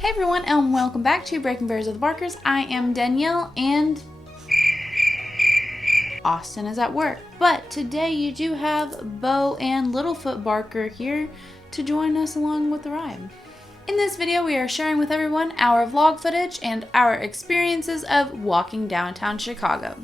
Hey everyone, and welcome back to Breaking Bears with the Barkers. I am Danielle, and Austin is at work. But today you do have Bo and Littlefoot Barker here to join us along with the ride. In this video, we are sharing with everyone our vlog footage and our experiences of walking downtown Chicago.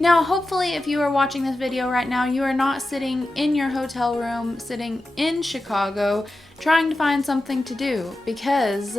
Now, hopefully, if you are watching this video right now, you are not sitting in your hotel room, sitting in Chicago, trying to find something to do, because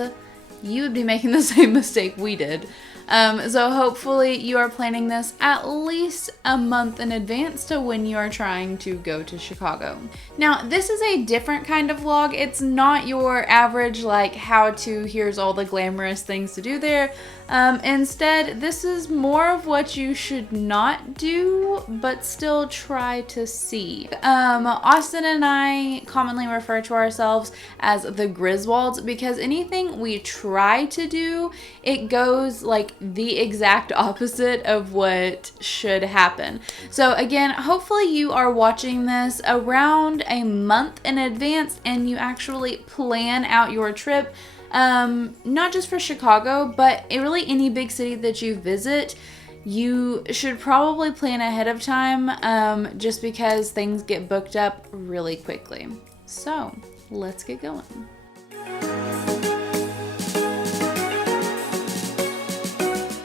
you would be making the same mistake we did. So hopefully you are planning this at least a month in advance to when you are trying to go to Chicago. Now, this is a different kind of vlog. It's not your average, like, how to, here's all the glamorous things to do there. Instead, this is more of what you should not do, but still try to see. Austin and I commonly refer to ourselves as the Griswolds because anything we try to do, it goes like the exact opposite of what should happen. So again, hopefully you are watching this around a month in advance and you actually plan out your trip. Not just for Chicago, but really any big city that you visit, you should probably plan ahead of time, just because things get booked up really quickly. So let's get going.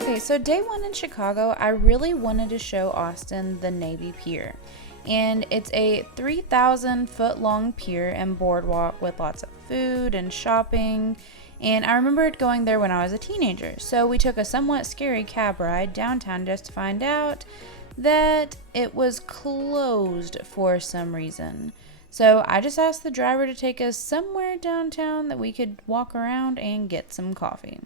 Okay, so day one in Chicago, I really wanted to show Austin the Navy Pier. And it's a 3,000 foot long pier and boardwalk with lots of food and shopping. And I remembered going there when I was a teenager. So we took a somewhat scary cab ride downtown just to find out that it was closed for some reason. So I just asked the driver to take us somewhere downtown that we could walk around and get some coffee.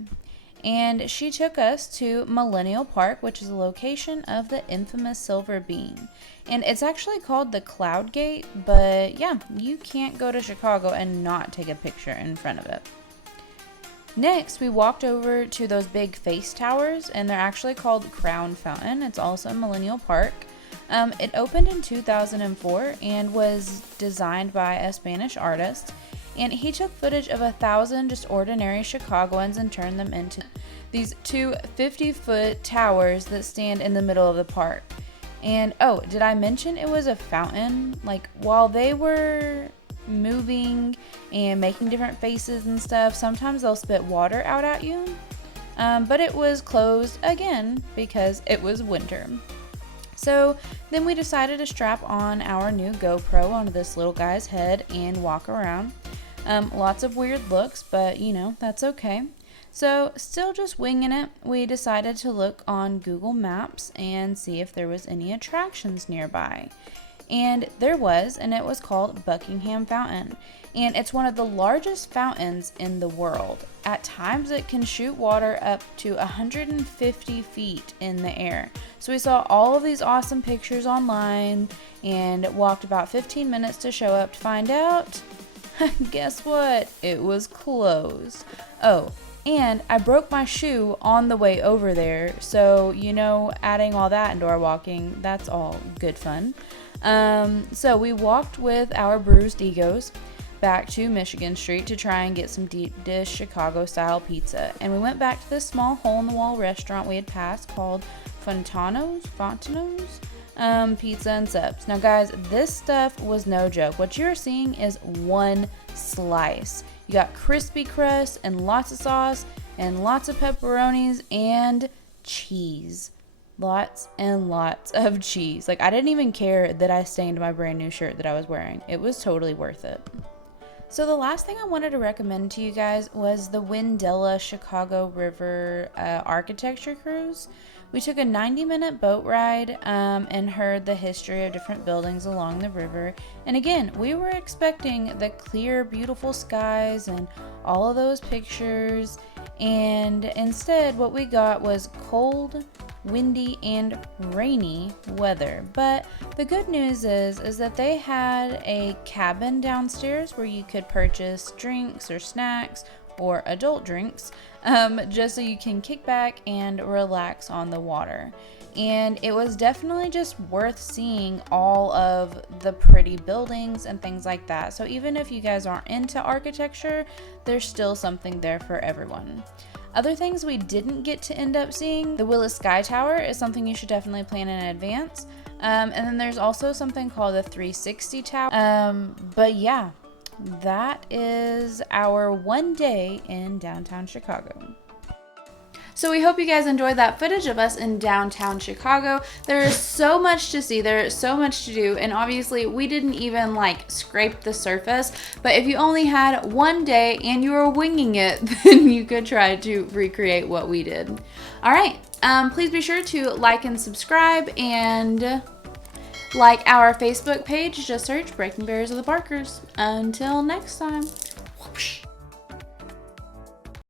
And she took us to Millennial Park, which is a location of the infamous Silver Bean. And it's actually called the Cloud Gate, but yeah, you can't go to Chicago and not take a picture in front of it. Next, we walked over to those big face towers, and they're actually called Crown Fountain. It's also in Millennial Park. It opened in 2004 and was designed by a Spanish artist. And he took footage of 1,000 just ordinary Chicagoans and turned them into these two 50-foot towers that stand in the middle of the park. And oh, did I mention it was a fountain? Like, while they were moving and making different faces and stuff, sometimes they'll spit water out at you. But it was closed again because it was winter. So then we decided to strap on our new GoPro onto this little guy's head and walk around. Lots of weird looks, but you know, that's okay. So still just winging it, we decided to look on Google Maps and see if there was any attractions nearby. And there was, and it was called Buckingham Fountain. And it's one of the largest fountains in the world. At times it can shoot water up to 150 feet in the air. So we saw all of these awesome pictures online and walked about 15 minutes to show up to find out. Guess what? It was closed. Oh, and I broke my shoe on the way over there. So, you know, adding all that into our walking, that's all good fun. So we walked with our bruised egos back to Michigan Street to try and get some deep dish Chicago style pizza. And we went back to this small hole in the wall restaurant we had passed called Fontano's Pizza and Subs. Now guys, this stuff was no joke. What you're seeing is one slice. You got crispy crust and lots of sauce and lots of pepperonis and cheese. Lots and lots of cheese. Like, I didn't even care that I stained my brand new shirt that I was wearing. It was totally worth it. So the last thing I wanted to recommend to you guys was the Wendella Chicago River architecture cruise. We took a 90-minute boat ride and heard the history of different buildings along the river. And again, we were expecting the clear, beautiful skies and all of those pictures. And instead, what we got was cold, windy, and rainy weather. But the good news is that they had a cabin downstairs where you could purchase drinks or snacks or adult drinks, just so you can kick back and relax on the water. And it was definitely just worth seeing all of the pretty buildings and things like that. So even if you guys aren't into architecture, there's still something there for everyone. Other things we didn't get to end up seeing, the Willis Sky Tower is something you should definitely plan in advance. And then there's also something called the 360 Tower. But yeah, that is our one day in downtown Chicago. So we hope you guys enjoyed that footage of us in downtown Chicago. There is so much to see, there is so much to do, and obviously we didn't even like scrape the surface, but if you only had one day and you were winging it, then you could try to recreate what we did. All right, please be sure to like and subscribe, and like our Facebook page. Just search Breaking Berries with the Barkers. Until next time. Whoosh.